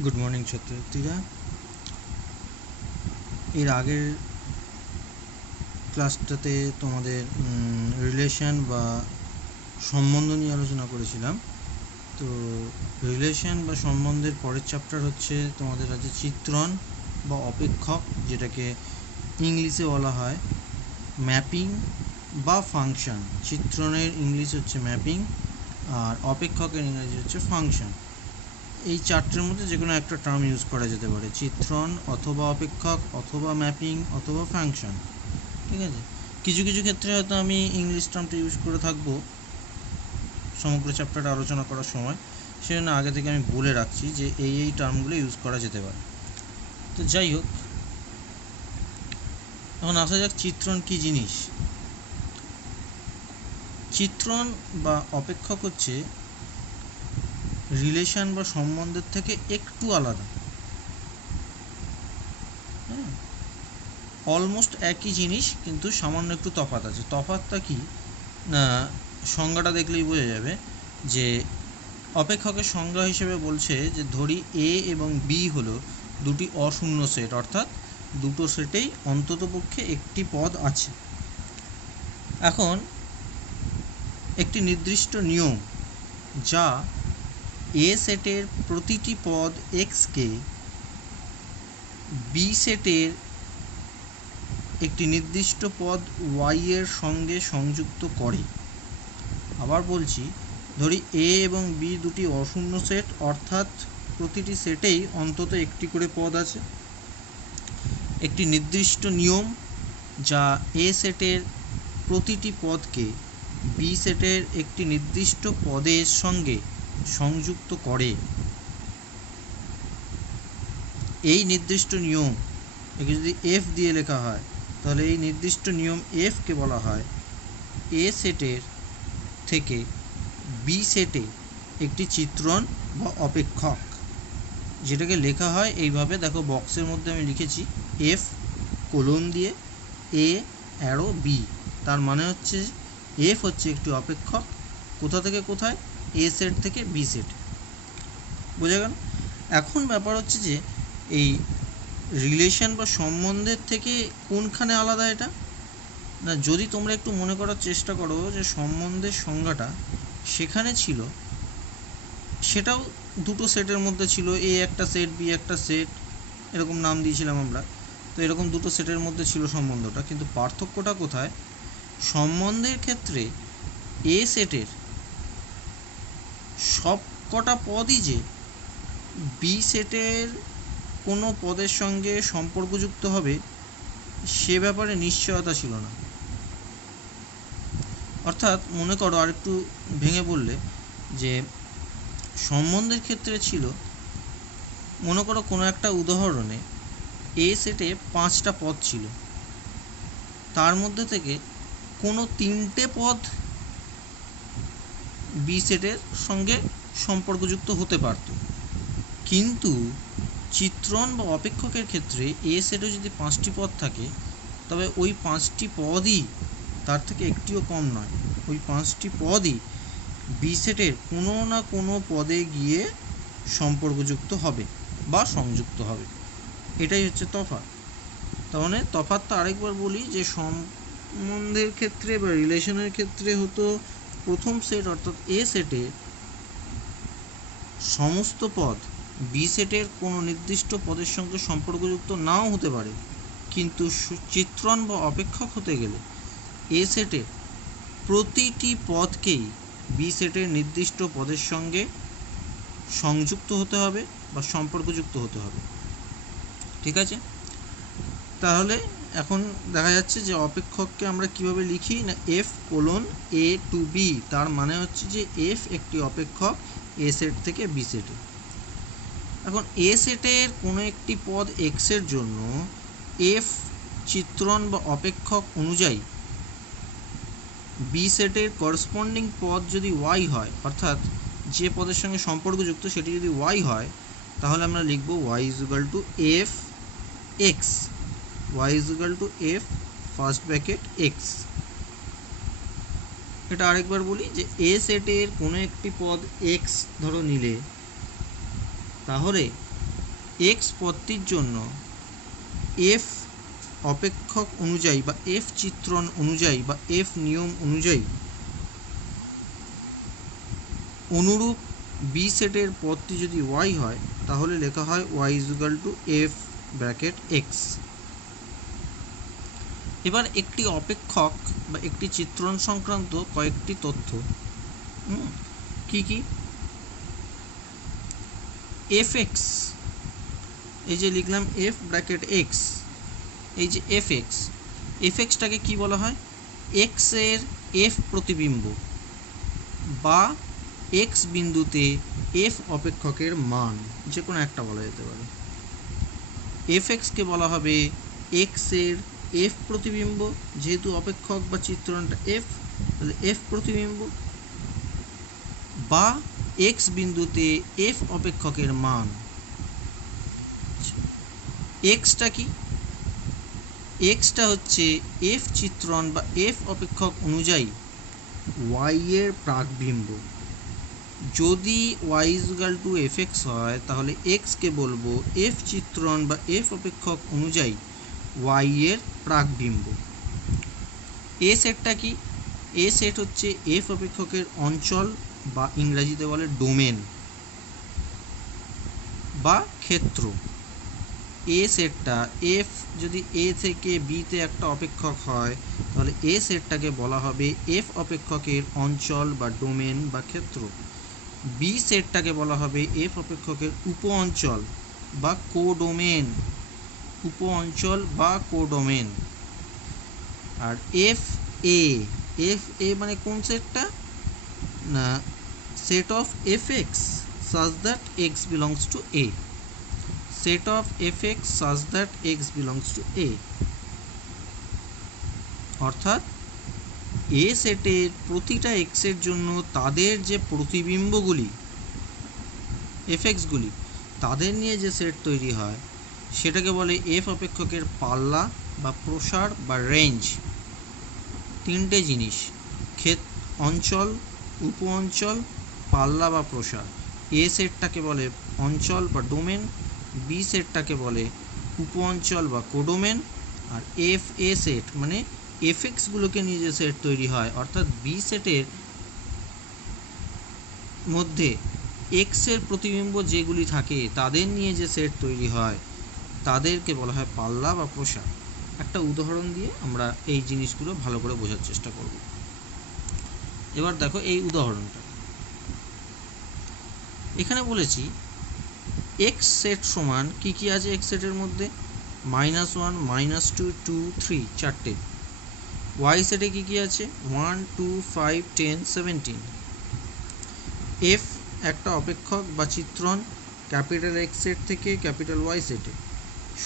Good morning ছাত্রছাত্রীরা। এর আগের ক্লাসটাতে তোমাদের রিলেশন বা সম্বন্ধ নিয়ে আলোচনা করেছিলাম। তো রিলেশন বা সম্বন্ধের পরের চ্যাপ্টার হচ্ছে তোমাদের আছে চিত্রণ বা অপেক্ষক, যেটাকে ইংলিশে বলা হয় ম্যাপিং বা ফাংশন। চিত্রণের ইংলিশ হচ্ছে ম্যাপিং আর অপেক্ষকের ইংরেজি হচ্ছে ফাংশন। এই চারটের মধ্যে যে কোনো একটা টার্ম ইউজ করা যেতে পারে, চিত্রণ অথবা অপেক্ষক অথবা ম্যাপিং অথবা ফাংশন। ঠিক আছে, কিছু কিছু ক্ষেত্রে হয়তো আমি ইংলিশ টার্মটা ইউজ করে থাকবো সমগ্র চ্যাপ্টারটা আলোচনা করার সময়, সেজন্য আগে থেকে আমি বলে রাখছি যে এই টার্মগুলো ইউজ করা যেতে পারে। তো যাই হোক, এখন আসা যাক চিত্রণ কী জিনিস। চিত্রণ বা অপেক্ষক হচ্ছে রিলেশন বা সম্বন্ধের থেকে একটু আলাদা। হ্যাঁ, অলমোস্ট একই জিনিস কিন্তু সামান্য একটু তফাৎ আছে। তফাৎটা কি না, সংজ্ঞাটা দেখলেই বোঝা যাবে যে অপেক্ষকের সংজ্ঞা হিসেবে বলছে যে ধরি এ এবং বি হলো দুটি অশূন্য সেট, অর্থাৎ দুটো সেটেই অন্ততপক্ষে একটি পদ আছে। এখন একটি নির্দিষ্ট নিয়ম যা এ সেটের প্রতিটি পদ এক্সকে বি সেটের একটি নির্দিষ্ট পদ ওয়াই এর সঙ্গে সংযুক্ত করে। আবার বলছি, ধরি এ এবং বি দুটি অশূন্য সেট, অর্থাৎ প্রতিটি সেটেই অন্তত একটি করে পদ আছে। একটি নির্দিষ্ট নিয়ম যা এ সেটের প্রতিটি পদকে বি সেটের একটি নির্দিষ্ট পদের সঙ্গে সংযুক্ত করে। এই নির্দিষ্ট নিয়ম একে যদি এফ দিয়ে লেখা হয়, তাহলে এই নির্দিষ্ট নিয়ম এফকে বলা হয় এ সেটের থেকে বি সেটে একটি চিত্রণ বা অপেক্ষক, যেটাকে লেখা হয় এইভাবে। দেখো, বক্সের মধ্যে আমি লিখেছি এফ কোলন দিয়ে এ অ্যারো বি। তার মানে হচ্ছে এফ হচ্ছে একটি অপেক্ষক, কোথা থেকে কোথায়, এ সেট থেকে বি সেট। বোঝা গেল? এখন ব্যাপার হচ্ছে যে এই রিলেশন বা সম্বন্ধের থেকে কোনখানে আলাদা এটা না। যদি তোমরা একটু মনে করার চেষ্টা করো যে সম্বন্ধের সংজ্ঞাটা সেখানে ছিল, সেটাও দুটো সেটের মধ্যে ছিল, এ একটা সেট বি একটা সেট, এরকম নাম দিয়েছিলাম আমরা। তো এরকম দুটো সেটের মধ্যে ছিল সম্বন্ধটা, কিন্তু পার্থক্যটা কোথায়? সম্বন্ধের ক্ষেত্রে এ সেটের সব কটা পদই যে বি সেটের কোনো পদের সঙ্গে সম্পর্কযুক্ত হবে সে ব্যাপারে নিশ্চয়তা ছিল না। অর্থাৎ মনে করো, আরেকটু ভেঙে বললে, যে সম্বন্ধের ক্ষেত্রে ছিল, মনে করো কোনো একটা উদাহরণে এ সেটে 5টা পদ ছিল, তার মধ্যে থেকে কোনো 3টে পদ বি সেটের সঙ্গে সম্পর্কযুক্ত হতে পারত। কিন্তু চিত্রণ বা অপেক্ষকের ক্ষেত্রে এ সেটে যদি 5টি পদ থাকে, তবে ওই 5টি পদই, তার থেকে একটিও কম নয়, ওই 5টি পদই বি সেটের কোনো না কোনো পদে গিয়ে সম্পর্কযুক্ত হবে বা সংযুক্ত হবে। এটাই হচ্ছে তফাৎ। তার মানে তফাৎটা আরেকবার বলি, যে সম্বন্ধের ক্ষেত্রে বা রিলেশনের ক্ষেত্রে হতো প্রথম সেট অর্থাৎ এ সেটে সমস্ত পদ বি সেটের কোনো নির্দিষ্ট পদের সঙ্গে সম্পর্কযুক্ত নাও হতে পারে, কিন্তু চিত্রণ বা অপেক্ষক হতে গেলে এ সেটের প্রতিটি পদকেই বি সেটের নির্দিষ্ট পদের সঙ্গে সংযুক্ত হতে হবে বা সম্পর্কযুক্ত হতে হবে। ঠিক আছে, তাহলে এখন দেখা যাচ্ছে যে অপেক্ষককে আমরা কিভাবে লিখি না, এফ কোলন এ টু বি। তার মানে হচ্ছে যে এফ একটি অপেক্ষক এ সেট থেকে বি সেটে। এখন এ সেটের কোনো একটি পদ এক্সের জন্য এফ চিত্রণ বা অপেক্ষক অনুযায়ী বি সেটের করসপন্ডিং পদ যদি ওয়াই হয়, অর্থাৎ যে পদের সঙ্গে সম্পর্কযুক্ত সেটি যদি ওয়াই হয়, তাহলে আমরা লিখব Y is equal to F X. y is equal to f first bracket x। এটা আরেকবার বলি, যে a সেটের কোনো একটি পদ x ধরো নিলে, তাহলে এক্স পদটির জন্য এফ অপেক্ষক অনুযায়ী বা এফ চিত্রণ অনুযায়ী বা এফ নিয়ম অনুযায়ী অনুরূপ বি সেটের পদটি যদি ওয়াই হয় তাহলে লেখা হয় Y is equal to F bracket X. এবার একটি অপেক্ষক বা একটি চিত্রণ সংক্রান্ত কয়েকটি তথ্য, কি কি? এফ এক্স, এই যে লিখলাম এফ ব্র্যাকেট এক্স, এই যে এফ এক্স, এফ এক্সটাকে কী বলা হয়? এক্সের এফ প্রতিবিম্ব বা এক্স বিন্দুতে এফ অপেক্ষকের মান, যে কোনো একটা বলা যেতে পারে। এফ এক্সকে বলা হবে এক্সের এফ প্রতিবিম্ব, যেহেতু অপেক্ষক বা চিত্রণটা এফ, তাহলে এফ প্রতিবিম্ব বা এক্স বিন্দুতে এফ অপেক্ষকের মান। এক্সটা কি? এক্সটা হচ্ছে এফ চিত্রণ বা এফ অপেক্ষক অনুযায়ী ওয়াই এর প্রাকবিম্ব। যদি Y is equal to F X হয় তাহলে এক্সকে বলবো এফ চিত্রণ বা এফ অপেক্ষক অনুযায়ী ওয়াই এর প্রাকবিম্ব। এ সেটটা কি? এ সেট হচ্ছে এফ অপেক্ষকের অঞ্চল বা ইংরাজিতে বলে ডোমেন বা ক্ষেত্র। এ সেটটা এফ যদি এ থেকে বিতে একটা অপেক্ষক হয় তাহলে এ সেটটাকে বলা হবে এফ অপেক্ষকের অঞ্চল বা ডোমেন বা ক্ষেত্র। বি সেটটাকে বলা হবে এফ অপেক্ষকের উপ অঞ্চল বা কোডোমেন, উপ অঞ্চল বা কোডোমেন। আর এফ এ মানে কোন সেটটা? না, set of F x such that x belongs to a, set of fx such that x belongs to a। অর্থাৎ এ সেটের প্রতিটা এক্সের জন্য তাদের যে প্রতিবিম্বগুলি এফএক্সগুলি তাদের নিয়ে যে সেট তৈরি হয় সেটাকে বলে এফ অপেক্ষকের পাল্লা বা প্রসার বা রেঞ্জ। তিনটে জিনিস, অঞ্চল, উপ অঞ্চল, পাল্লা বা প্রসার। এ সেটটাকে বলে অঞ্চল বা ডোমেন, বি সেটটাকে বলে উপ অঞ্চল বা কোডোমেন, আর এফ এ সেট মানে এফএক্সগুলোকে নিয়ে যে সেট তৈরি হয় অর্থাৎ বি সেটের মধ্যে এক্সের প্রতিবিম্ব যেগুলি থাকে তাদের নিয়ে যে সেট তৈরি হয় তাদেরকে বলা হয় পাল্লা বা প্রসার। একটা উদাহরণ দিয়ে আমরা এই জিনিসগুলো ভালো করে বোঝার চেষ্টা করব। এবার দেখো এই উদাহরণটা, এখানে বলেছি এক্স সেট সমান কি কি আছে এক্স সেটের মধ্যে? -1, -2, 2, 3, চারটে। ওয়াই সেটে কি কি আছে? 1, 2, 5, 10, 17। এফ একটা অপেক্ষক বা চিত্রণ ক্যাপিটাল এক্স সেট থেকে ক্যাপিটাল ওয়াই সেটে।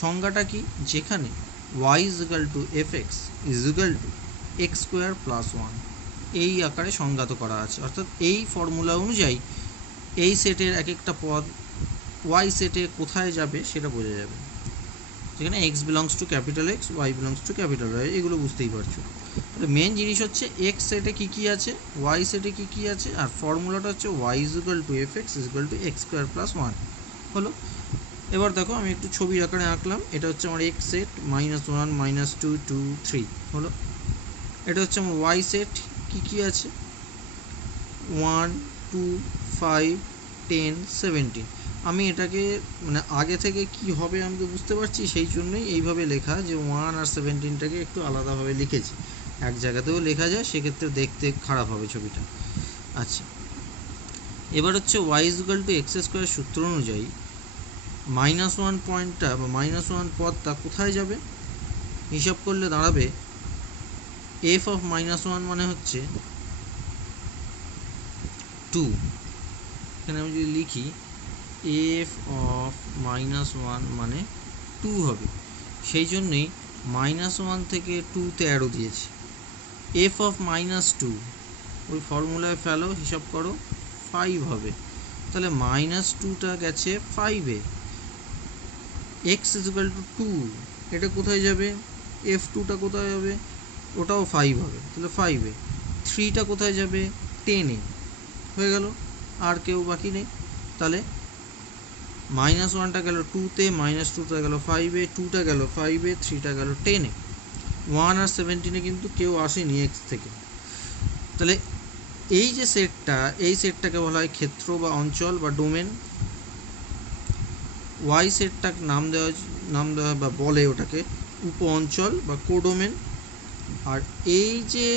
সংজ্ঞাটা কি? যেখানে Y is equal to F X is equal to X square plus 1, এই আকারে সংজ্ঞাত করা আছে। অর্থাৎ এই ফর্মুলা অনুযায়ী এই সেটের এক একটা পদ ওয়াই সেটে কোথায় যাবে সেটা বোঝা যাবে। যেখানে X belongs to capital X, Y belongs to capital Y, এগুলো বুঝতেই পারছো। তাহলে মেন জিনিস হচ্ছে এক্স সেটে কী কী আছে, ওয়াই সেটে কী কী আছে, আর ফর্মুলাটা হচ্ছে Y is equal to F X is equal to X square plus 1 হলো। এবার দেখো আমি একটু ছবির আকারে আঁকলাম। এটা হচ্ছে আমার এক্স সেট, -1, -2, 2, 3 হলো। এটা হচ্ছে আমার ওয়াই সেট, কী কী আছে? 1, 2, 5, 10, 17। আমি এটাকে মানে আগে থেকে কি হবে আমি তো বুঝতে পারছি, সেই জন্যই এইভাবে লেখা, যে 1 আর 17টাকে একটু আলাদাভাবে লিখেছি। এক জায়গাতেও লেখা যায়, সেক্ষেত্রে দেখতে খারাপ হবে ছবিটা। আচ্ছা, এবার হচ্ছে Y is equal to X square সূত্র অনুযায়ী -1 পয়েন্টটা বা -1 পদটা কোথায় যাবে? হিসাব করলে দাঁড়াবে এফ অফ -1 মানে হচ্ছে 2। এখানে আমি যদি লিখি এফ অফ -1 মানে 2 হবে, সেই জন্যই -1 থেকে 2তে অ্যারো দিয়েছি। এফ অফ -2 ওই ফর্মুলায় ফেলো, হিসাব করো, 5 হবে। তাহলে -2টা গেছে 5-এ। এক্স ইজ ইকুয়াল টু 2, এটা কোথায় যাবে? এফ 2টা কোথায় যাবে? ওটাও 5 হবে, তাহলে 5-এ। 3টা কোথায় যাবে? 10-এ। হয়ে গেল, আর কেউ বাকি নেই। তাহলে -1টা গেল 2-তে, -2টা গেল 5-এ, 2টা গেল 5-এ, 3টা গেল 10-এ। 1 আর 17-এ কিন্তু কেউ আসেনি এক্স থেকে। তাহলে এই যে সেটটা, এই সেটটাকে বলা হয় ক্ষেত্র বা অঞ্চল বা ডোমেন। ওয়াই সেটটাকে নাম দেওয়া বা বলে ওটাকে উপ অঞ্চল বা কোডোমেন। আর এই যে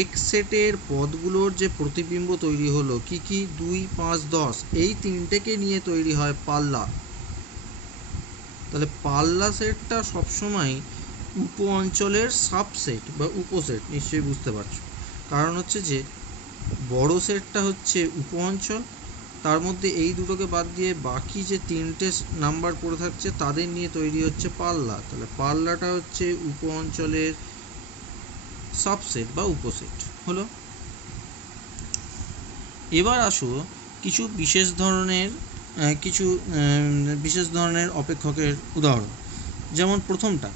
এক্স সেটের পদগুলোর যে প্রতিবিম্ব তৈরি হলো কি কি, 2, 5, 10, এই তিনটেকে নিয়ে তৈরি হয় পাল্লা। তাহলে পাল্লা সেটটা সবসময় উপ অঞ্চলের সাবসেট বা উপসেট, নিশ্চয়ই বুঝতে পারছো। কারণ হচ্ছে যে বড় সেটটা হচ্ছে উপ অঞ্চল, তার মধ্যে এই দুটোকে বাদ দিয়ে বাকি যে তিনটে নাম্বার পড়ে থাকছে তাদের নিয়ে তৈরি হচ্ছে পাল্লা। তাহলে পাল্লাটা হচ্ছে উপ অঞ্চলের সাবসেট বা উপসেট হলো। এবার আসো কিছু বিশেষ ধরনের অপেক্ষকের উদাহরণ। যেমন প্রথমটা,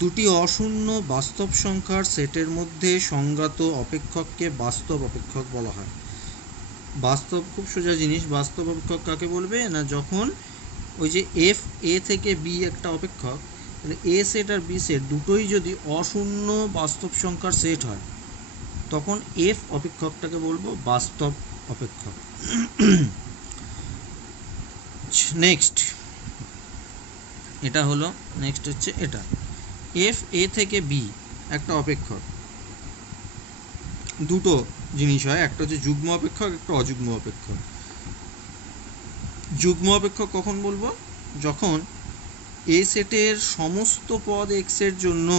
দুটি অশূন্য বাস্তব সংখ্যার সেটের মধ্যে সংজ্ঞাত অপেক্ষককে বাস্তব অপেক্ষক বলা হয়। বাস্তব খুব সোজা জিনিস। বাস্তব অপেক্ষক কাকে বলবে না, যখন ওই যে এফ এ থেকে বি একটা অপেক্ষক, তাহলে এ সেট আর বি সেট দুটোই যদি অশূন্য বাস্তব সংখ্যার সেট হয় তখন এফ অপেক্ষকটাকে বলবো বাস্তব অপেক্ষক। নেক্সট এটা হলো, নেক্সট হচ্ছে এটা, এফ এ থেকে বি একটা অপেক্ষক। দুটো জিনিস হয়, একটা হচ্ছে যুগ্ম অপেক্ষক, একটা অযুগ্ম অপেক্ষক। যুগ্ম অপেক্ষক কখন বলবো, যখন এ সেটের সমস্ত পদ এক্স এর জন্য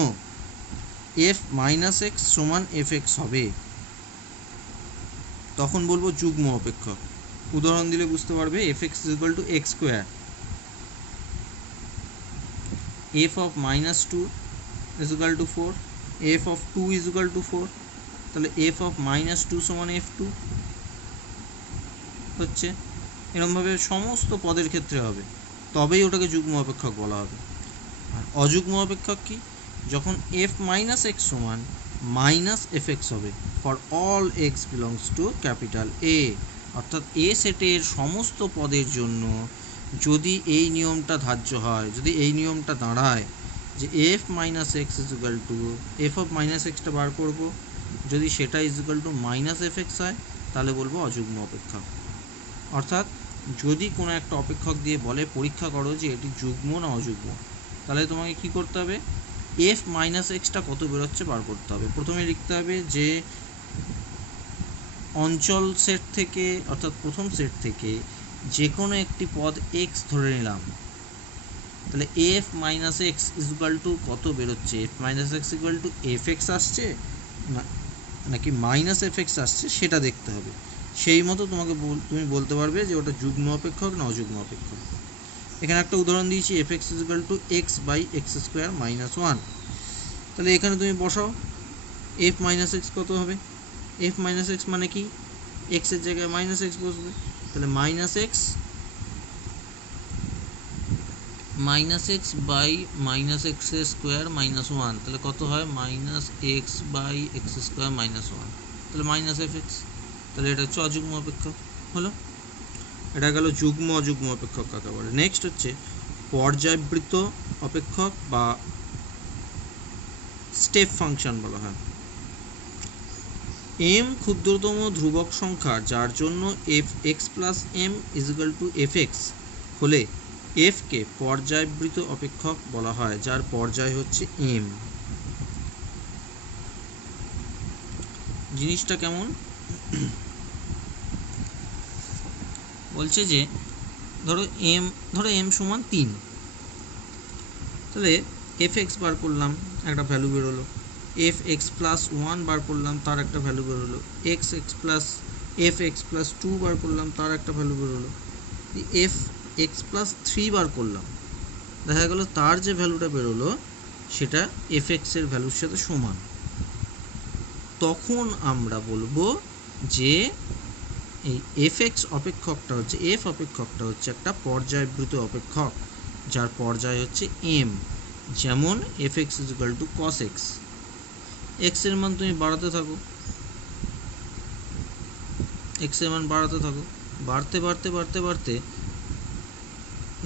এফ মাইনাস এক্স সমান এফ এক্স হবে, তখন বলবো যুগ্ম অপেক্ষক। উদাহরণ দিলে বুঝতে পারবে। F X is equal to X square, F of -2 is equal two 4, F of 2 is equal two 4। তাহলে এফ অফ -2 সমান f2 হচ্ছে। এরকমভাবে সমস্ত পদের ক্ষেত্রে হবে, তবেই ওটাকে যুগ্ম অপেক্ষক বলা হবে। আর অযুগ্ম অপেক্ষক কি, যখন এফ মাইনাস এক্স সমান মাইনাস এফ এক্স হবে for all x belongs to capital A. অর্থাৎ এ সেটের সমস্ত পদের জন্য যদি এই নিয়মটা ধার্য হয়, যদি এই নিয়মটা দাঁড়ায় যে F minus X is equal to, F of minus এক্সটা বার করব, যদি সেটা is equal to minus F X হয় তাহলে বলবো অযুগ্ম অপেক্ষক। অর্থাৎ যদি কোনো একটা অপেক্ষক দিয়ে বলে পরীক্ষা করো যে এটি যুগ্ম না অযুগ্ম, তাহলে তোমাকে কি করতে হবে, এফ মাইনাস এক্সটা কত বেরোচ্ছে বার করতে হবে। প্রথমে লিখতে হবে যে অঞ্চল সেট থেকে, অর্থাৎ প্রথম সেট থেকে যে কোনো একটি পদ এক্স ধরে নিলাম, তাহলে F minus X is equal two কত বেরোচ্ছে, F minus x equal to F x আসছে নাকি মাইনাস এফ এক্স আসছে সেটা দেখতে হবে। সেই মতো তুমি বলতে পারবে যে ওটা যুগ্ম অপেক্ষক না অযুগ্ম অপেক্ষক। এখানে একটা উদাহরণ দিয়েছি, F X is equal to X by X square minus 1। তাহলে এখানে তুমি বসাও এফ মাইনাস এক্স কত হবে। এফ মাইনাস এক্স মানে কি, এক্সের জায়গায় মাইনাস এক্স বসবে, তাহলে minus X by minus X square minus 1, তাহলে কত হয় minus X by X square minus 1, তাহলে মাইনাস এফ এক্স। তাহলে এটা হচ্ছে অযুগ্ম অপেক্ষক হলো। এটা গেল যুগ্ম অযুগ্ম অপেক্ষক কাকে বলে। নেক্সট হচ্ছে পর্যায়বৃত্ত অপেক্ষক বা স্টেপ ফাংশন বলা হয়। এম ক্ষুদ্রতম ধ্রুবক সংখ্যা যার জন্য F X plus M is equal to F X হলে এফকে পর্যায়বৃত্ত অপেক্ষক বলা হয়, যার পর্যায় হচ্ছে এম। জিনিসটা কেমন বলছে যে ধরো এম সমান 3, তাহলে এফ এক্স বার করলাম, একটা ভ্যালু বেরোলো। এফ এক্স প্লাস 1 বার করলাম, তার একটা ভ্যালু বেরোলো। এফ এক্স প্লাস 2 বার করলাম, তার একটা ভ্যালু বেরোলো। এফ এক্স প্লাস 3 বার করলাম, দেখা গেল তার যে ভ্যালুটা বেরোলো সেটা এফ এক্সের ভ্যালুর সাথে সমান। তখন আমরা বলবো যে এই এফ এক্স অপেক্ষকটা হচ্ছে, এফ অপেক্ষকটা হচ্ছে একটা পর্যায়বৃত্ত অপেক্ষক যার পর্যায় হচ্ছে এম। যেমন F X is equal to cos X, এক্সের মান তুমি বাড়াতে থাকো, এক্সের মান বাড়াতে থাকো, বাড়তে বাড়তে বাড়তে বাড়তে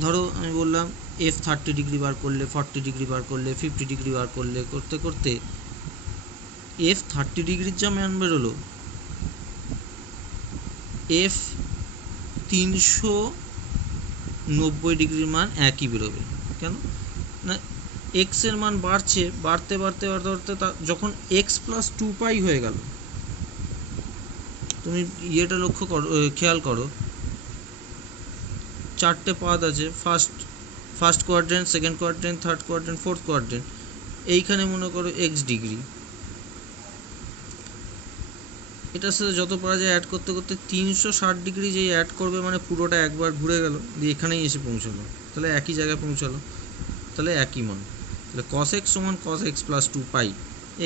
ধরো আমি বললাম এফ 30 ডিগ্রি বার করলে, 40 ডিগ্রি বার করলে, 50 ডিগ্রি বার করলে, করতে করতে এফ 30 ডিগ্রির যা মান বেরোলো, এফ 390 ডিগ্রির মান একই বেরোবে। কেন না, এক্সের মান বাড়ছে, বাড়তে বাড়তে বাড়তে বাড়তে যখন এক্স প্লাস 2π হয়ে গেল, তুমি ইয়েটা লক্ষ্য করো, খেয়াল করো, চারটে পাদ আছে, first quadrant, second quadrant, third quadrant, fourth quadrant. এইখানে মনে করো এক্স ডিগ্রি, এটার সাথে যত পারা যায় অ্যাড করতে করতে 360 ডিগ্রি যেই অ্যাড করবে মানে পুরোটা একবার ঘুরে গেল, দিয়ে এখানেই এসে পৌঁছালো, তাহলে একই জায়গায় পৌঁছালো, তাহলে একই মান। তাহলে cos x সমান cos x প্লাস 2π,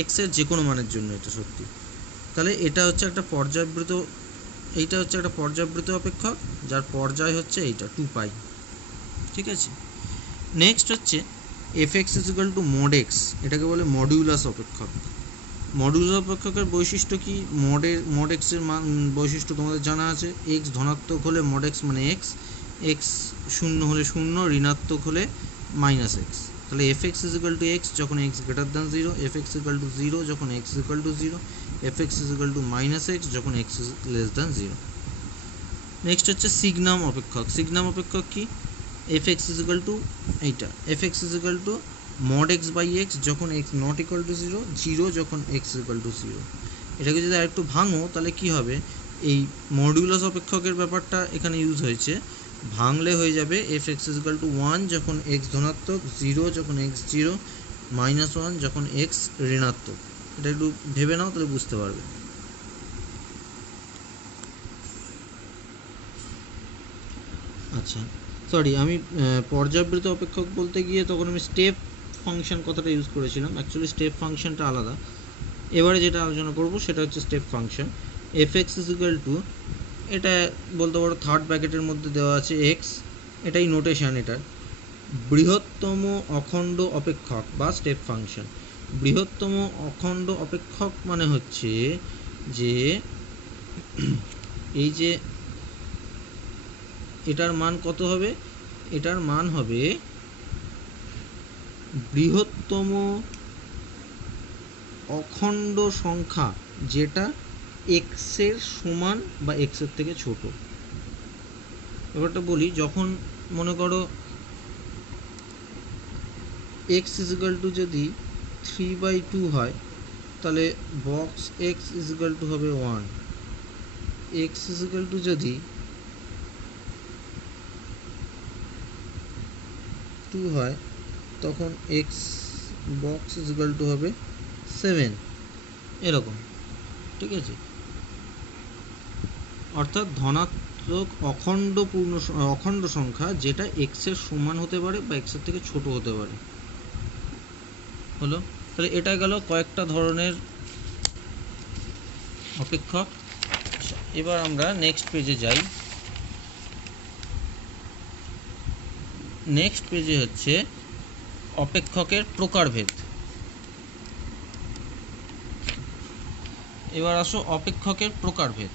এক্সের যে কোনো মানের জন্য এটা সত্যি। তাহলে এটা হচ্ছে একটা পর্যায়বৃত্ত, এইটা হচ্ছে একটা পর্যায়বৃত্ত অপেক্ষক যার পর্যায় হচ্ছে এইটা 2π। ঠিক আছে, নেক্সট হচ্ছে fx equal to mod x, এটাকে বলে মডিউলাস অপেক্ষক। মডিউলাস অপেক্ষকের বৈশিষ্ট্য কি? mod x এর মান বৈশিষ্ট্য তোমাদের জানা আছে, x ধনাত্মক হলে mod x মানে x শূন্য হলে শূন্য, ঋণাত্মক হলে -x। তাহলে fx ইকুয়াল টু x যখন x greater than 0, fx equal to 0 যখন x equal to 0, fx equal to -x যখন x লেস দ্যান 0। নেক্সট হচ্ছে সিগনাম অপেক্ষক। সিগনাম অপেক্ষক কি? fx ইকুয়াল টু এইটা, fx equal to mod x by x যখন x not equal to 0, 0 যখন x equal to 0। এটাকে যদি আরেকটু ভাঙো তাহলে কি হবে, এই মডিউলাস অপেক্ষকের ব্যাপারটা এখানে ইউজ হয়েছে, ভাঙলে হয়ে যাবে fx ইকুয়াল টু 1 যখন x ধনাত্মক, 0 যখন x 0, -1 যখন x ঋণাত্মক। এটা একটু ভেবে নাও তাহলে বুঝতে পারবে। আচ্ছা সরি, আমি পর্যাবৃত্ত অপেক্ষক বলতে গিয়ে তখন আমি স্টেপ ফাংশন কথাটা ইউজ করেছিলাম, অ্যাকচুয়ালি স্টেপ ফাংশনটা আলাদা। এবারে যেটা আলোচনা করব সেটা হচ্ছে step function. fx equal two, এটা বলতে পারো থার্ড ব্র্যাকেটের মধ্যে দেওয়া আছে x, এটাই নোটেশন এটার, বৃহত্তম অখণ্ড অপেক্ষক বা স্টেপ ফাংশন। বৃহত্তম অখণ্ড অপেক্ষক মানে হচ্ছে যে এই যে এটার মান কত হবে, এটার মান হবে বৃহত্তম অখণ্ড সংখ্যা যেটা এক্সের সমান বা এক্সের থেকে ছোট। ব্যাপারটা বলি, যখন মনে করো x ইকুয়াল টু যদি 3/2 হয়, তাহলে বক্স x ইকুয়াল টু হবে 1। x ইকুয়াল টু যদি 2 হয় তখন x বক্স ইকুয়াল টু হবে 7, এরকম। ঠিক আছে, অর্থাৎ ধনাত্মক অখণ্ড সংখ্যা যেটা এক্সের সমান হতে পারে বা এক্সের থেকে ছোট হতে পারে। হলো, তাহলে এটা গেল কয়েকটা ধরনের অপেক্ষক। এবার আমরা নেক্সট পেজে যাই। নেক্সট পেজে হচ্ছে অপেক্ষকের প্রকারভেদ। এবার আসো অপেক্ষকের প্রকারভেদ,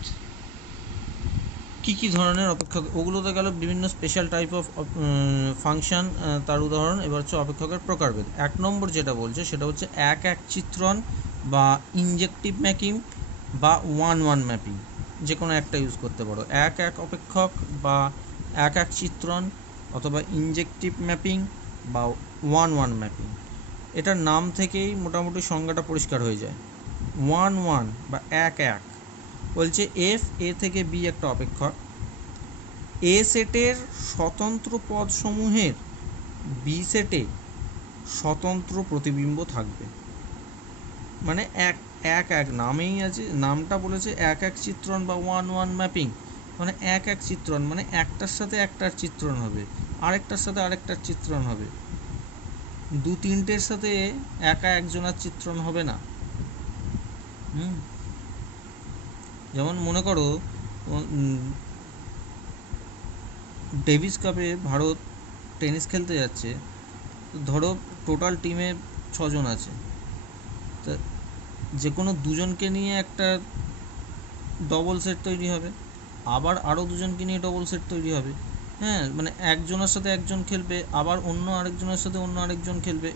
কি ধরনের অপেক্ষক, ওগুলো তো গেল বিভিন্ন স্পেশাল টাইপ অফ ফাংশন, তার উদাহরণ। এবার হচ্ছে অপেক্ষকের প্রকারভেদ। 1 নম্বর যেটা বলছে সেটা হচ্ছে এক চিত্রণ বা ইনজেকটিভ ম্যাপিং বা 1-1 ম্যাপিং, যে কোনো একটা ইউজ করতে পারো। এক অপেক্ষক বা এক চিত্রণ অথবা ইনজেকটিভ ম্যাপিং বা 1-1 ম্যাপিং, এটার নাম থেকেই মোটামুটি সংজ্ঞাটা পরিষ্কার হয়ে যায়। 1-1 বা এক বলছে এফ এ থেকে বি একটা অপেক্ষক, এ সেটের স্বতন্ত্র পদসমূহের বি সেটে স্বতন্ত্র প্রতিবিম্ব থাকবে। মানে এক নামেই আছে, নামটা বলেছে এক চিত্রণ বা 1-1 ম্যাপিং, মানে এক চিত্রণ মানে একটার সাথে একটার চিত্রণ হবে, আরেকটার সাথে আরেকটার চিত্রণ হবে, 2-3টের সাথে একজনের চিত্রণ হবে না। যেমন মনে করো ডেভিস কাপে ভারত টেনিস খেলতে যাচ্ছে, ধরো টোটাল টিমে 6 জন আছে, তা যে কোনো দুজনকে নিয়ে একটা ডবল সেট তৈরি হবে, আবার আরও দুজনকে নিয়ে ডবল সেট তৈরি হবে, হ্যাঁ, মানে একজনের সাথে একজন খেলবে, আবার অন্য আরেকজনের সাথে অন্য আরেকজন খেলবে,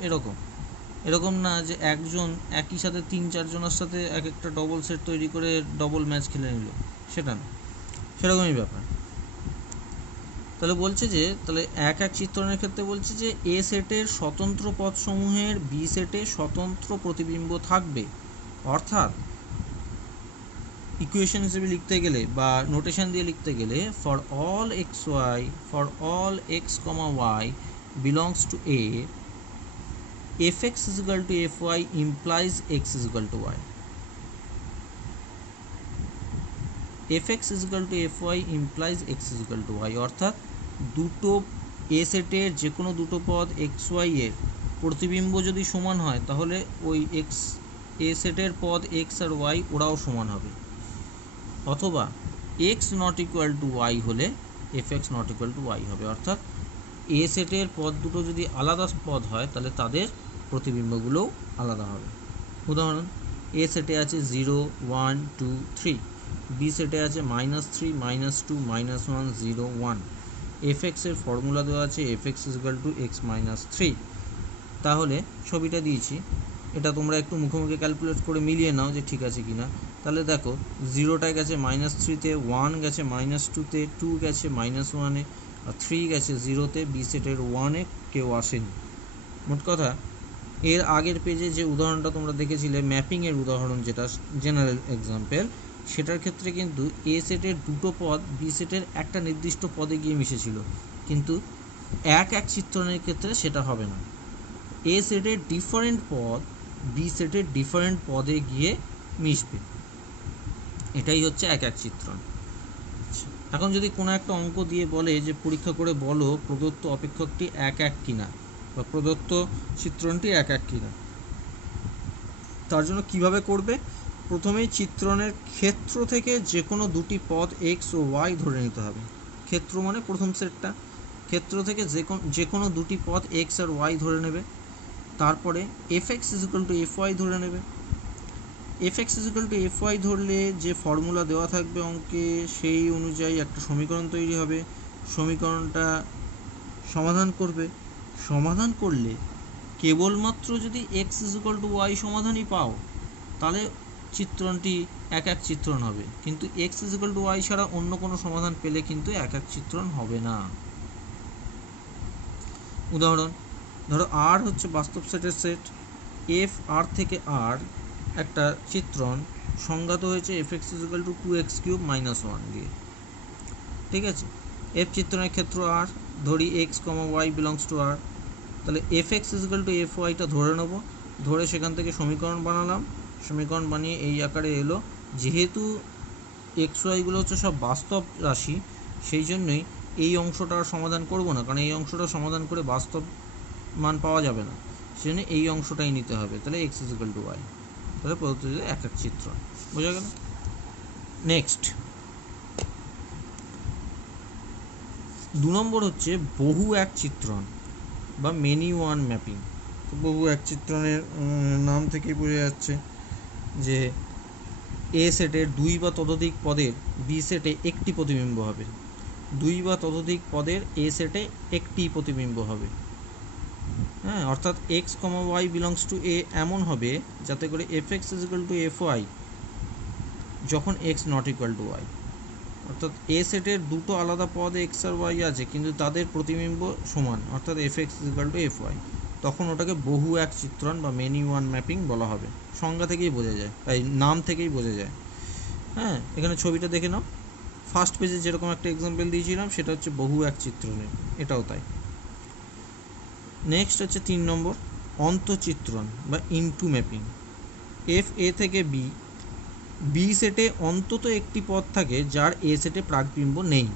এরকম না যে একজন একই সাথে 3-4 জনের সাথে এক একটা ডবল সেট তৈরি করে ডবল ম্যাচ খেলে নিল, সেটা না, সেরকমই ব্যাপার। তাহলে বলছে যে তাহলে এক চিত্রণের ক্ষেত্রে বলছে যে এ সেটের স্বতন্ত্র পদসমূহের বি সেটে স্বতন্ত্র প্রতিবিম্ব থাকবে, অর্থাৎ ইকুয়েশন হিসেবে লিখতে গেলে বা নোটেশন দিয়ে লিখতে গেলে for all X comma Y belongs to A, fx is equal to fy implies x is equal to y. fx is equal to fy implies x is equal to y, অর্থাৎ দুটো এ সেটের যে কোনো দুটো পদ এক্স ওয়াই এর প্রতিবিম্ব যদি সমান হয় তাহলে ওই এক্স এ সেটের পদ এক্স আর ওয়াই ওরাও সমান হবে, অথবা X not equal to Y হলে fx not equal to Y হবে, অর্থাৎ এ সেটের পদ দুটো যদি আলাদা পদ হয় তাহলে তাদের প্রতিবিম্বগুলোও আলাদা হবে। উদাহরণ, এ সেটে আছে 0 1 2 3, বি সেটে আছে -3 -2 -1 0 1, fx এর ফর্মুলা দেওয়া আছে fx is equal to x - 3। তাহলে ছবিটা দিয়েছি, এটা তোমরা একটু মুখে মুখে ক্যালকুলেট করে মিলিয়ে নাও যে ঠিক আছে কিনা। তাহলে দেখো 0টায় গেছে -3তে, 1 গেছে -2তে, 2 গেছে -1-এ, আর 3 গেছে 0তে, বি সেটের 1-এ কেউ আসেনি। মোট কথা, এর আগের পেজে যে উদাহরণটা তোমরা দেখেছিলে ম্যাপিংয়ের উদাহরণ, যেটা জেনারেল এক্সাম্পল, সেটার ক্ষেত্রে কিন্তু এ সেটের দুটো পদ বি সেটের একটা নির্দিষ্ট পদে গিয়ে মিশেছিল, কিন্তু এক চিত্রণের ক্ষেত্রে সেটা হবে না। এ সেটের ডিফারেন্ট পদ বি সেটের ডিফারেন্ট পদে গিয়ে মিশবে, এটাই হচ্ছে এক চিত্রণ। এখন যদি কোনো একটা অঙ্ক দিয়ে বলে যে পরীক্ষা করে বলো প্রদত্ত অপেক্ষকটি এক কিনা বা প্রদত্ত চিত্রণটি এক কিনা, তার জন্য কিভাবে করবে? প্রথমেই চিত্রণের ক্ষেত্র থেকে যে কোনো দুটি পদ এক্স ও ওয়াই ধরে নিতে হবে। ক্ষেত্র মানে প্রথম সেটটা, ক্ষেত্র থেকে যে কোনো দুটি পদ এক্স আর ওয়াই ধরে নেবে। তারপরে fx is equal to fy ধরে নেবে। fx is equal to fy ধরলে যে ফর্মুলা দেওয়া থাকবে অঙ্কে সেই অনুযায়ী একটা সমীকরণ তৈরি হবে, সমীকরণটা সমাধান করবে। সমাধান করলে কেবলমাত্র যদি x is equal to y সমাধানই পাও তাহলে চিত্রণটি এক চিত্রণ হবে, কিন্তু x is equal to y ছাড়া অন্য কোনো সমাধান পেলে কিন্তু এক চিত্রণ হবে না। উদাহরণ, ধরো আর হচ্ছে বাস্তব সেটের সেট, এফ আর থেকে আর একটা চিত্রণ সংজ্ঞাত হয়েছে fx is equal to 2x³ - 1 দিয়ে, ঠিক আছে। এফ চিত্রণের ক্ষেত্র আর, ধরি x, y বিলংস টু আর, তাহলে fx is equal to fyটা ধরে নেব, ধরে সেখান থেকে সমীকরণ বানালাম, সমীকরণ বানিয়ে এই আকারে এলো। যেহেতু এক্স ওয়াইগুলো হচ্ছে সব বাস্তব রাশি, সেই জন্যই এই অংশটার সমাধান করব না, কারণ এই অংশটা সমাধান করে বাস্তব মান পাওয়া যাবে না, সেজন্য এই অংশটাই নিতে হবে। তাহলে x is equal to y, তাহলে পদ্ধতিতে এক চিত্র বোঝা গেল। নেক্সট 2 নম্বর হচ্ছে বহু এক চিত্রণ বা মেনি ওয়ান ম্যাপিং। তো বহু এক চিত্রণের নাম থেকেই বোঝা যাচ্ছে যে এ সেটের 2 বা ততোধিক পদের বি সেটে একটি প্রতিবিম্ব হবে, 2 বা ততোধিক পদের এ সেটে একটি প্রতিবিম্ব হবে। হ্যাঁ, অর্থাৎ x, y বিলংস টু এ এমন হবে যাতে করে fx is equal to fy যখন x not equal two y, অর্থাৎ এ সেটের দুটো আলাদা পদ x আর y আছে কিন্তু তাদের প্রতিবিম্ব সমান, অর্থাৎ fx is equal to fy, তখন ওটাকে বহু এক চিত্রণ বা মেনি ওয়ান ম্যাপিং বলা হবে। সংজ্ঞা থেকেই বোঝা যায়, এই নাম থেকেই বোঝা যায়। হ্যাঁ, এখানে ছবিটা দেখে নাও, ফার্স্ট পেজে যেরকম একটা এক্সাম্পল দিয়েছিলাম সেটা হচ্ছে বহু এক চিত্রণের, এটাও তাই। নেক্সট হচ্ছে 3 নম্বর অন্তঃচিত্রণ বা ইনটু ম্যাপিং। এফ এ থেকে বি, বি সেটে অন্তত একটি পদ থাকে যার এ সেটে প্রাকবিম্ব নেই।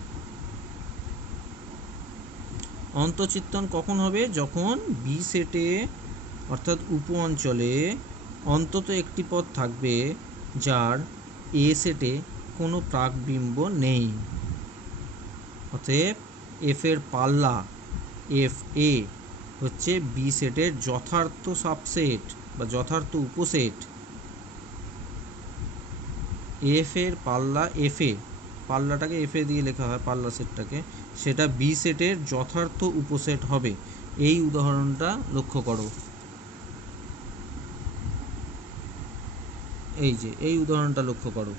অন্তঃচিত্রণ কখন হবে? যখন বি সেটে অর্থাৎ উপ অঞ্চলে অন্তত একটি পদ থাকবে যার এ সেটে কোনো প্রাকবিম্ব নেই। অতএব এফ এর পাল্লা এফ এ হচ্ছে বি সেটের যথার্থ সাবসেট বা যথার্থ উপসেট। এফ এর পাল্লা এফ এ পাল্লাটাকে এফ এ দিয়ে লেখা হয়, পাল্লা সেটটাকে, সেটা বি সেটের যথার্থ উপসেট হবে। এই উদাহরণটা লক্ষ্য করো, এই যে এই উদাহরণটা লক্ষ্য করো।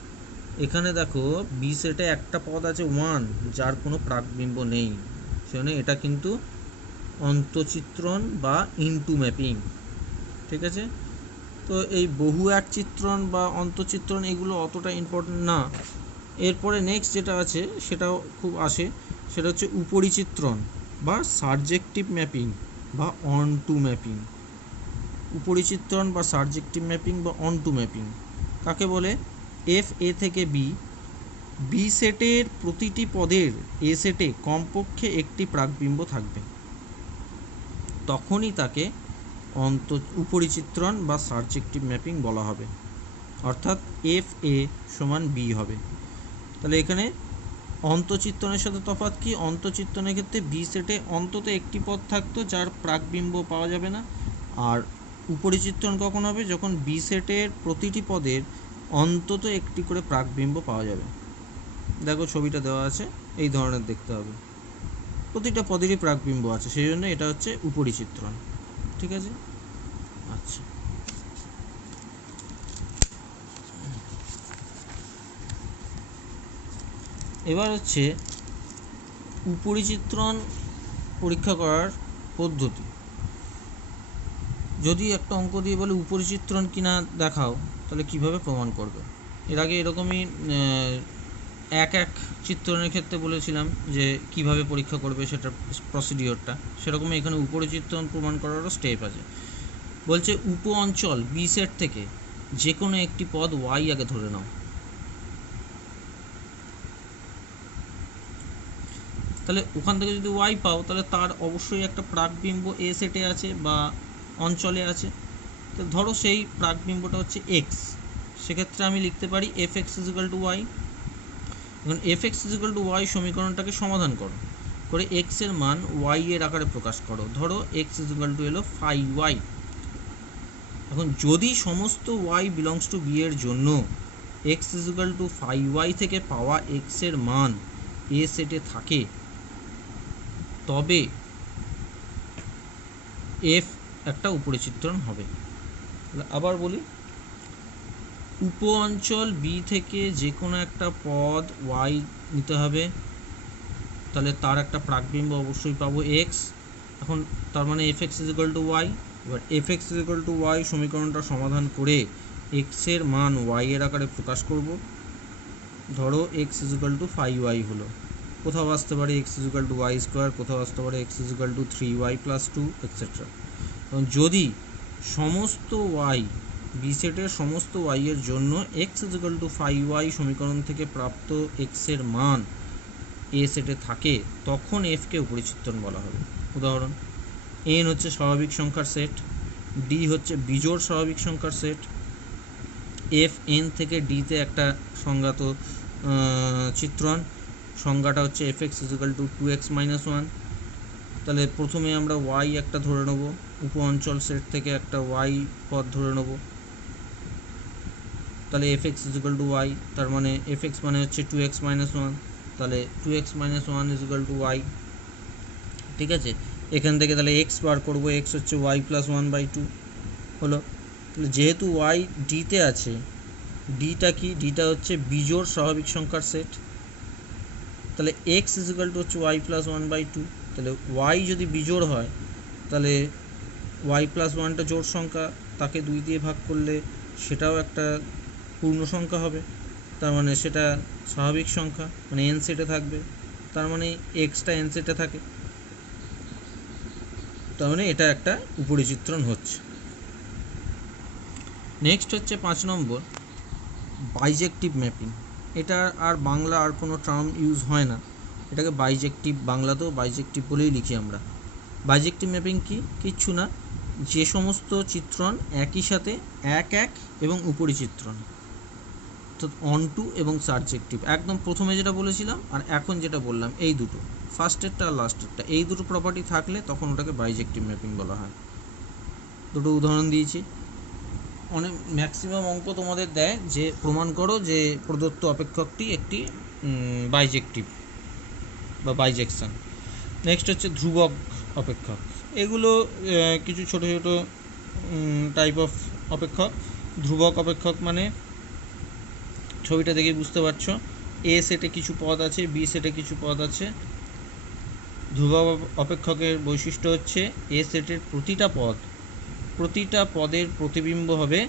এখানে দেখো বি সেটে একটা পদ আছে 1, যার কোনো প্রাকবিম্ব নেই, সেখানে এটা কিন্তু অন্তচিত্রণ বা ইনটু ম্যাপিং। ঠিক আছে, তো এই বহু এক চিত্রণ বা অন্তচিত্রণ এগুলো অতটা ইম্পর্টেন্ট না। এরপরে নেক্সট যেটা আছে সেটাও খুব আসে, সেটা হচ্ছে উপরিচিত্রণ বা সাবজেক্টিভ ম্যাপিং বা অন টু ম্যাপিং। উপরিচিত্রণ বা সাবজেক্টিভ ম্যাপিং বা অন টু ম্যাপিং কাকে বলে? এফ এ থেকে বি, বি সেটের প্রতিটি পদের এ সেটে কমপক্ষে একটি প্রাকবিম্ব থাকবে, তখনই তাকে উপরিচিত্রণ বা সাবজেক্টিভ ম্যাপিং বলা হবে, অর্থাৎ এফ এ সমান বি হবে। তাহলে এখানে অন্তচিত্রণের সাথে তফাৎ কি? অন্তচিত্রণের ক্ষেত্রে বি সেটে অন্তত একটি পদ থাকতো যার প্রাকবিম্ব পাওয়া যাবে না, আর উপরিচিত্রণ কখন হবে? যখন বি সেটের প্রতিটি পদের অন্তত একটি করে প্রাকবিম্ব পাওয়া যাবে। দেখো ছবিটা দেওয়া আছে, এই ধরনের দেখতে হবে, প্রতিটা পদেরই প্রাকবিম্ব আছে, সেই জন্য এটা হচ্ছে উপরিচিত্রণ। ঠিক আছে, আচ্ছা, এবার হচ্ছে উপরিচিত্রণ পরীক্ষা করার পদ্ধতি। যদি একটা অঙ্ক দিয়ে বলে উপরিচিত্রণ কিনা দেখাও, তাহলে কিভাবে প্রমাণ করবে? এর আগে এরকমই এক চিত্রণের ক্ষেত্রে বলেছিলাম যে কিভাবে পরীক্ষা করবে সেটার প্রসিডিওরটা, সেরকমই এখানে উপরিচিত্রণ প্রমাণ করারও স্টেপ আছে। বলছে উপ অঞ্চল বি সেট থেকে যে কোনো একটি পদ ওয়াই আগে ধরে নাও। তাহলে ওখান থেকে যদি ওয়াই পাও, তাহলে তার অবশ্যই একটা প্রাকবিম্ব এ সেটে আছে বা অঞ্চলে আছে। তো ধরো সেই প্রাকবিম্বটা হচ্ছে এক্স, সেক্ষেত্রে আমি লিখতে পারি F X is equal to Y. এখন F X is equal to Y সমীকরণটাকে সমাধান করো, করে এক্স এর মান ওয়াই এর আকারে প্রকাশ করো। ধরো এক্স ইজিক্যাল টু এলো 5y। এখন যদি সমস্ত ওয়াই বিলংস টু বি এর জন্য এক্স ইজিক্যাল টু 5y থেকে পাওয়া এক্স এর মান এ সেটে থাকে, তবে এফ একটা উপরিচিত্রণ হবে। আবার বলি, উপ অঞ্চল বি থেকে যে কোনো একটা পদ ওয়াই নিতে হবে, তাহলে তার একটা প্রাকবিম্ব অবশ্যই পাবো এক্স। এখন তার মানে F X is equal to Y. এবার F X is equal to Y সমীকরণটা সমাধান করে এক্সের মান ওয়াই এর আকারে প্রকাশ করব। ধরো এক্স ইজিক্যাল টু 5y হলো, কোথাও আসতে পারে X is equal to Y square, কোথাও আসতে পারে X is equal two 3y + 2 etcetera. যদি সমস্ত ওয়াই বি সেটের সমস্ত ওয়াই এর জন্য এক্স ইজিক্যাল টু 5y সমীকরণ থেকে প্রাপ্ত এক্সের মান এ সেটে থাকে, তখন এফকে উপরিচিত্রণ বলা হবে। উদাহরণ, এন হচ্ছে স্বাভাবিক সংখ্যার সেট, ডি হচ্ছে বিজোড় স্বাভাবিক সংখ্যার সেট, এফ এন থেকে ডিতে একটা সংজ্ঞাত চিত্রণ, সংজ্ঞাটা হচ্ছে F X is equal two 2x - 1। তাহলে প্রথমে আমরা ওয়াই একটা ধরে নেব, উপ অঞ্চল সেট থেকে একটা ওয়াই পদ ধরে নেব। তাহলে F X is equal to Y, তার মানে এফ এক্স মানে হচ্ছে 2x - 1, তাহলে 2x - 1 ইজিক্যাল টু ওয়াই। ঠিক আছে, এখান থেকে তাহলে এক্স বার করবো, এক্স হচ্ছে ওয়াই + 1/2 হলো। তাহলে যেহেতু ওয়াই ডিতে আছে, ডিটা কি? ডিটা হচ্ছে বিজোড় স্বাভাবিক সংখ্যার সেট, তাহলে এক্স ইজিক্যাল টু হচ্ছে ওয়াই + 1/2। তাহলে ওয়াই যদি বিজোড় হয়, তাহলে ওয়াই + 1টা জোড় সংখ্যা, তাকে 2 দিয়ে ভাগ করলে সেটাও একটা পূর্ণ সংখ্যা হবে, তার মানে সেটা স্বাভাবিক সংখ্যা, মানে এন সেটে থাকবে, তার মানে এক্সটা এন সেটে থাকে, তার মানে এটা একটা উপরিচিত্রণ হচ্ছে। নেক্সট হচ্ছে 5 নম্বর, বাইজেক্টিভ ম্যাপিং। এটা আর বাংলা আর কোনো টার্ম ইউজ হয় না, এটাকে বাইজেক্টিভ, বাংলাতেও বাইজেক্টিভ বলেই লিখি আমরা। বাইজেক্টিভ ম্যাপিং কি? কিচ্ছু না, যে সমস্ত চিত্রণ একই সাথে এক এবং উপরিচিত্রণ, অর্থাৎ অন টু এবং সাবজেক্টিভ, একদম প্রথমে যেটা বলেছিলাম আর এখন যেটা বললাম, এই দুটো, ফার্স্টেরটা আর লাস্টেরটা, এই দুটো প্রপার্টি থাকলে তখন ওটাকে বাইজেক্টিভ ম্যাপিং বলা হয়। দুটো উদাহরণ দিয়েছি। অনেক ম্যাক্সিমাম অঙ্ক তোমাদের দেয় যে প্রমাণ করো যে প্রদত্ত অপেক্ষকটি একটি বাইজেক্টিভ বা বাইজেকশন। নেক্সট হচ্ছে ধ্রুবক অপেক্ষক। এগুলো কিছু ছোট ছোট টাইপ অফ অপেক্ষক। ধ্রুবক অপেক্ষক মানে ছবিটা দেখে বুঝতে পারছো, এ সেটে কিছু পদ আছে, বি সেটে কিছু পদ আছে। ধ্রুবক অপেক্ষকের বৈশিষ্ট্য হচ্ছে এ সেটের প্রতিটা পদের প্রতিবিম্ব হবে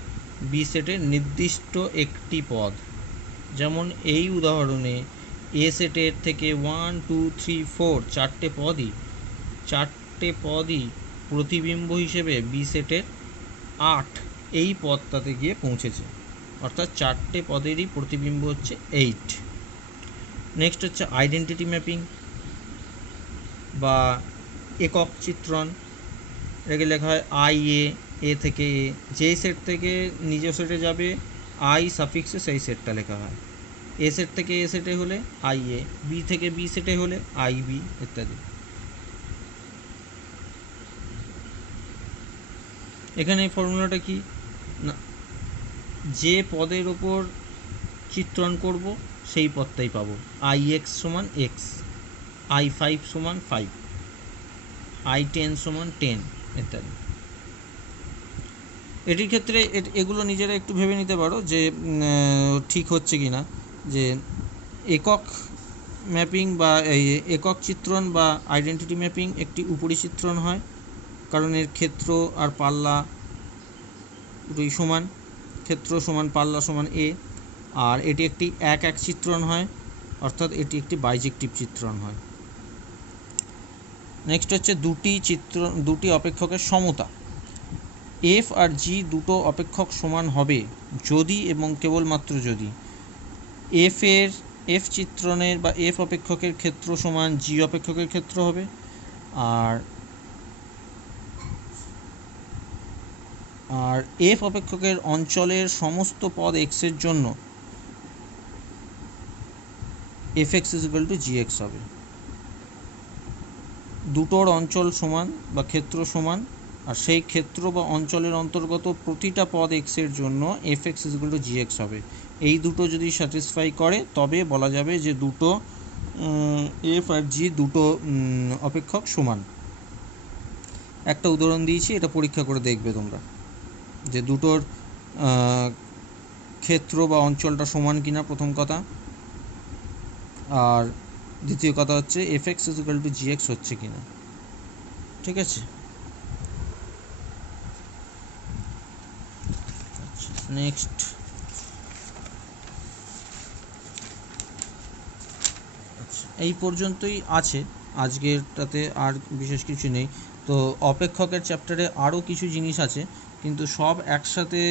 বি সেটের নির্দিষ্ট একটি পদ। যেমন এই উদাহরণে এ সেটের থেকে 1 2 3 4 চারটে পদই প্রতিবিম্ব হিসেবে বি সেটের 8 এই পদটাতে গিয়ে পৌঁছেছে, অর্থাৎ চারটে পদেরই প্রতিবিম্ব হচ্ছে 8। নেক্সট হচ্ছে আইডেন্টিটি ম্যাপিং বা একক চিত্রণ। এটাকে লেখা হয় আই এ থেকে এ, যেই সেট থেকে নিজ সেটে যাবে আই সাফিক্সে সেই সেটটা লেখা হয়। এ সেট থেকে এ সেটে হলে আই এ, বি থেকে বি সেটে হলে আই বি ইত্যাদি। এখানে এই ফর্মুলাটা কি না, যে পদের ওপর চিত্রণ করব সেই পদটাই পাবো। আই এক্স সমান এক্স, আই 5 সমান 5, আই 10 সমান 10 ইত্যাদি। এটির ক্ষেত্রে এগুলো নিজেরা একটু ভেবে নিতে পারো যে ঠিক হচ্ছে কি না। যে একক ম্যাপিং বা এই একক চিত্রণ বা আইডেন্টিটি ম্যাপিং একটি উপরি চিত্রণ হয়, কারণ এর ক্ষেত্র আর পাল্লা দুটোই সমান, ক্ষেত্র সমান পাল্লা সমান এ। আর এটি একটি এক চিত্রণ হয়, অর্থাৎ এটি একটি বাইজেক্টিভ চিত্রণ হয়। নেক্সট হচ্ছে দুটি অপেক্ষকের সমতা। এফ আর জি দুটো অপেক্ষক সমান হবে যদি এবং কেবলমাত্র যদি এফ চিত্রণের বা এফ অপেক্ষকের ক্ষেত্র সমান জি অপেক্ষকের ক্ষেত্র হবে, আর এফ অপেক্ষকের অঞ্চলের সমস্ত পদ এক্সের জন্য F x equal to G x হবে। দুটোর অঞ্চল সমান বা ক্ষেত্র সমান, আর সেই ক্ষেত্র বা অঞ্চলের অন্তর্গত প্রতিটা পদ এক্সের জন্য F x equal to G x হবে। এই দুটো যদি স্যাটিসফাই করে তবে বলা যাবে যে দুটো এফ আর জি দুটো অপেক্ষক সমান। একটা উদাহরণ দিয়েছি, এটা পরীক্ষা করে দেখবে তোমরা যে দুটোর ক্ষেত্র বা অঞ্চলটা সমান কিনা, প্রথম কথা। আর দ্বিতীয় কথা হচ্ছে F x equal to G x হচ্ছে কিনা। ঠিক আছে, নেক্সট এই পর্যন্তই আছে আজকেরটাতে, আর বিশেষ কিছু নেই। তো অপেক্ষকের চ্যাপ্টারে আরও কিছু জিনিস আছে, কিন্তু সব একসাথে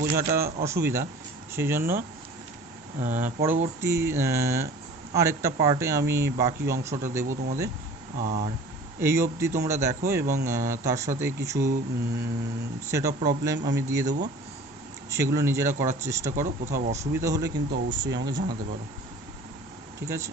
বোঝাটা অসুবিধা, সেই জন্য পরবর্তী আরেকটা পার্টে আমি বাকি অংশটা দেব তোমাদের। আর এই অবধি তোমরা দেখো, এবং তার সাথে কিছু সেট অফ প্রবলেম আমি দিয়ে দেবো, সেগুলো নিজেরা করার চেষ্টা করো। কোথাও অসুবিধা হলে কিন্তু অবশ্যই আমাকে জানাতে পারো। ঠিক আছে।